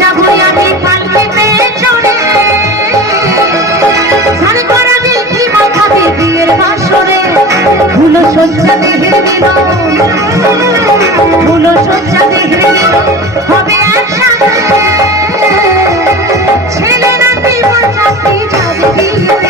যাবো আমি পাল্টে পেছনে ধান করা দেখি মাথাবে বিয়ের বাসরে ফুল সজ্জা দেহের দিল ফুল সজ্জা দেহের দিল হবে একসাথে ছেলে নাতি বর চাকরি যাবে বিয়ে